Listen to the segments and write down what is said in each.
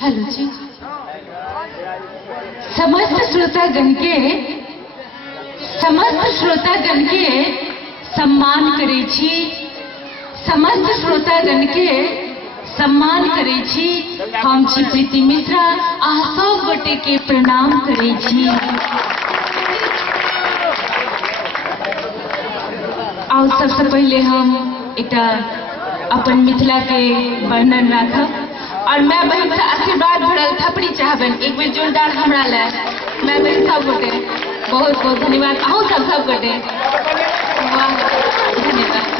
Hello जी। समस्त श्रोतागण के सम्मान करे छी, समस्त श्रोतागण के सम्मान करे छी। हम छी प्रीति मिश्रा, अहाँ सब गोटे के प्रणाम करे छी। और सबसे पहले हम एक अपन मिथिला के वर्णन राखब और मैं बहन से आशीर्वाद भरल थपड़ी चाहबन एक बेर जोरदार हमरा ला। मैं बहन सब गोटे बहुत बहुत धन्यवाद। अहूँ सब गोटे धन्यवाद।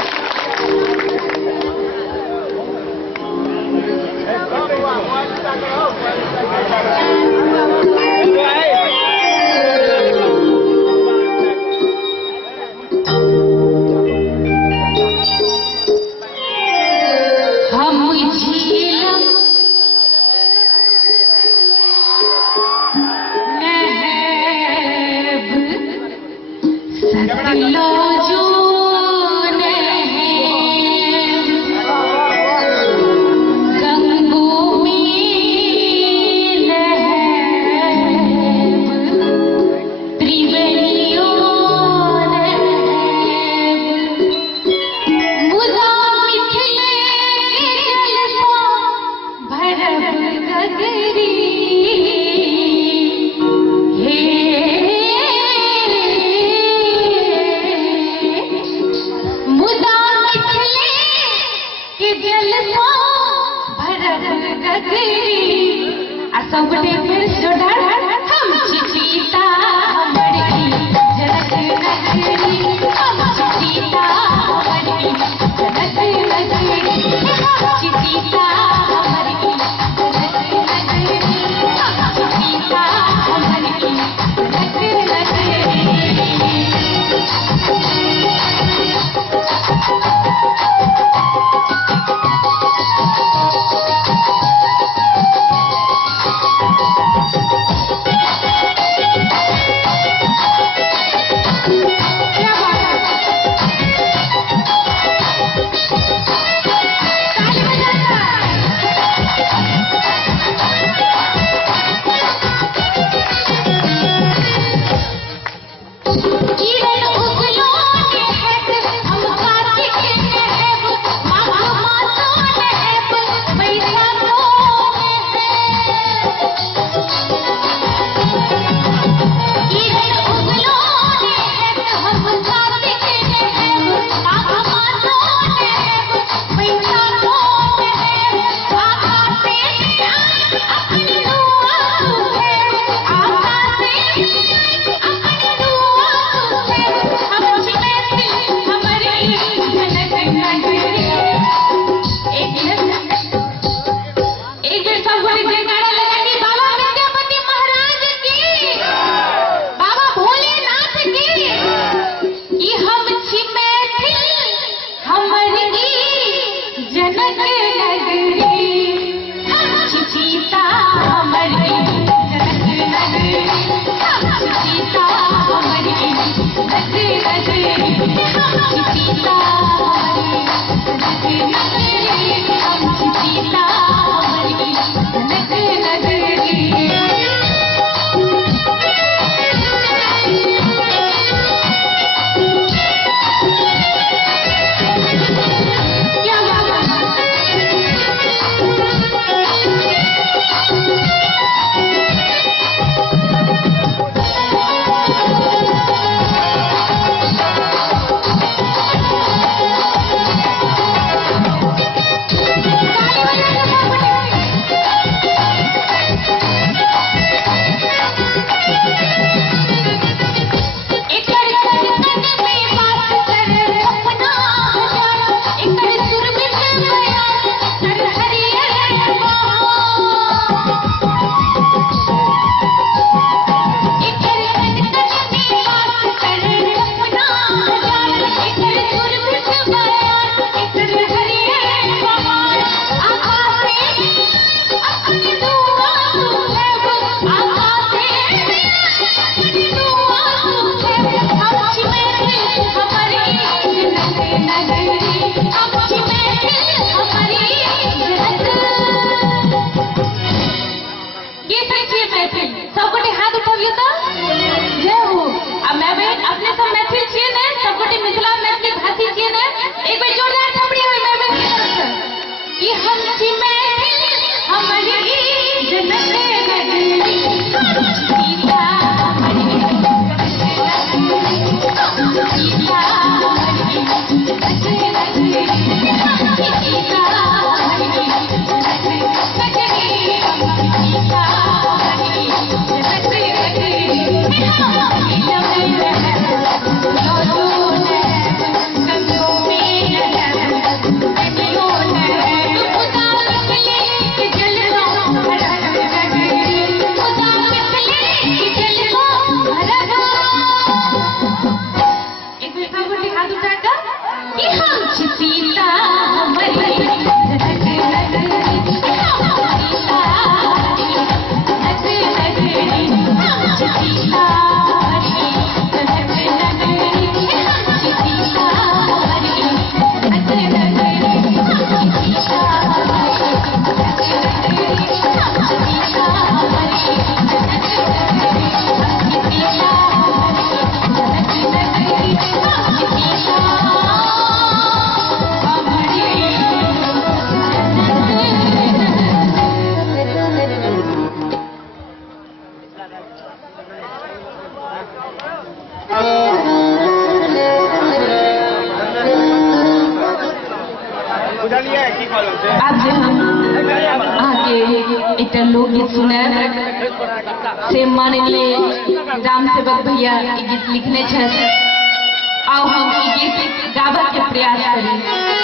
मैथिल सब गोटे हाथ उठाबियो तो जय हो। अब मैं बहन अपने सब मैथिल छिए ने, सब गोटे मिथिला मैथिली भाषी छिए ने, एक बेर जोरदार थपड़ी होय मैं बहन कि हम छी मैथिल हमारी जनक नगरी सीता हमारी सीता हमारी एक लोकगीत सुने से माननीय राम सेवक भैया गीत लिखने छे। आओ हम गीत गाबे के प्रयास करी।